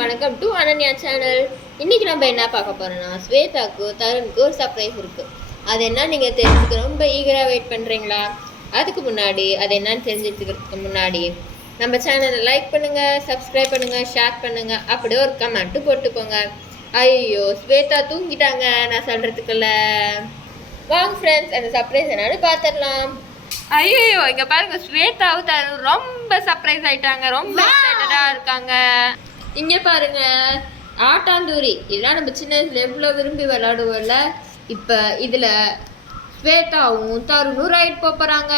வணக்கம் to Ananya channel. இன்னைக்கு நம்ம என்ன பார்க்க போறோம்னா, ஸ்வேதாக்கு தருணுக்கு ஒரு சர்ப்ரைஸ் இருக்கு. அது என்ன நீங்க தெரிஞ்சுக்க ரொம்ப ஈகரா வெயிட் பண்றீங்களா? அதுக்கு முன்னாடி அது என்னன்னு தெரிஞ்சுக்கிறதுக்கு முன்னாடி நம்ம சேனலை லைக் பண்ணுங்க, சப்ஸ்கிரைப் பண்ணுங்க, ஷேர் பண்ணுங்க, அப்படியே ஒரு கமெண்ட் போட்டுக்கோங்க. ஐயோ ஸ்வேதா தூங்கிட்டாங்க நான் சொல்றதுக்குள்ள. வாங்க ஃப்ரெண்ட்ஸ், அந்த சர்ப்ரைஸ் என்னன்னு பார்த்துடலாம். ஐயோ இங்க பாருங்க, ஸ்வேதாவும் தருண் ரொம்ப சர்ப்ரைஸ் ஆயிட்டாங்க, ரொம்ப எக்ஸைட்டடா இருக்காங்க. இங்க பாருங்க, ஆட்டாந்தூரி இதெல்லாம் நம்ம சின்ன வயசுல எவ்வளவு விரும்பி விளையாடுவோம்ல. இப்ப இதுல ஸ்வேதாவும் தருணும் ரைட் போறாங்க.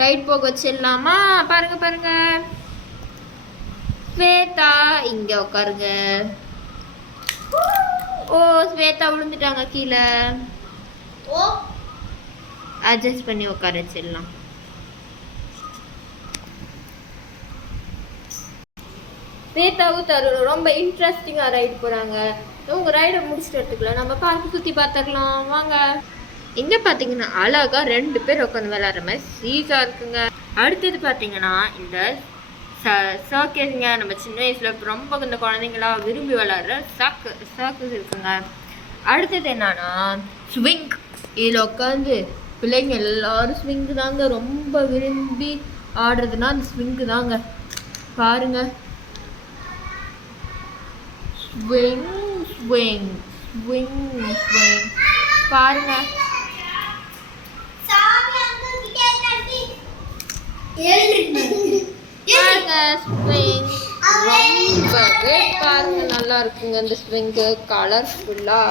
ரைட் போக வச்சிடலாமா? பாருங்க பாருங்க, ஸ்வேதா இங்க உட்காருங்க. ஓ ஸ்வேதா விழுந்துட்டாங்க கீழே. அட்ஜஸ்ட் பண்ணி உட்கார வச்சிடலாம். ஸ்வேதாவும் தருணும் ரொம்ப இன்ட்ரெஸ்டிங்காக ரைடு போகிறாங்க. உங்க ரைடை முடிச்சுட்டு எடுத்துக்கலாம், நம்ம பார்க்க சுற்றி பார்த்துக்கலாம் வாங்க. இங்கே பார்த்தீங்கன்னா அழகா 2 பேர் உட்காந்து விளையாடுற மாதிரி சீஸா இருக்குங்க. அடுத்தது பார்த்தீங்கன்னா இந்த சர்க்கஸ்ங்க, நம்ம சின்ன வயசுல ரொம்ப இந்த குழந்தைங்களா விரும்பி விளையாடுற சர்க்கஸ் இருக்குங்க. அடுத்தது என்னன்னா ஸ்விங். இதில் உட்காந்து பிள்ளைங்க எல்லாரும் ஸ்விங்கு தாங்க ரொம்ப விரும்பி ஆடுறதுன்னா அந்த ஸ்விங்கு தாங்க. பாருங்க, ஸ்விங் ஸ்விங் ஸ்விங் ஸ்விங் பாருங்க. பாருங்க ஸ்விங் ரொம்பவே பாருங்க நல்லா இருக்குங்க. இந்த ஸ்விங்கு கலர்ஃபுல்லா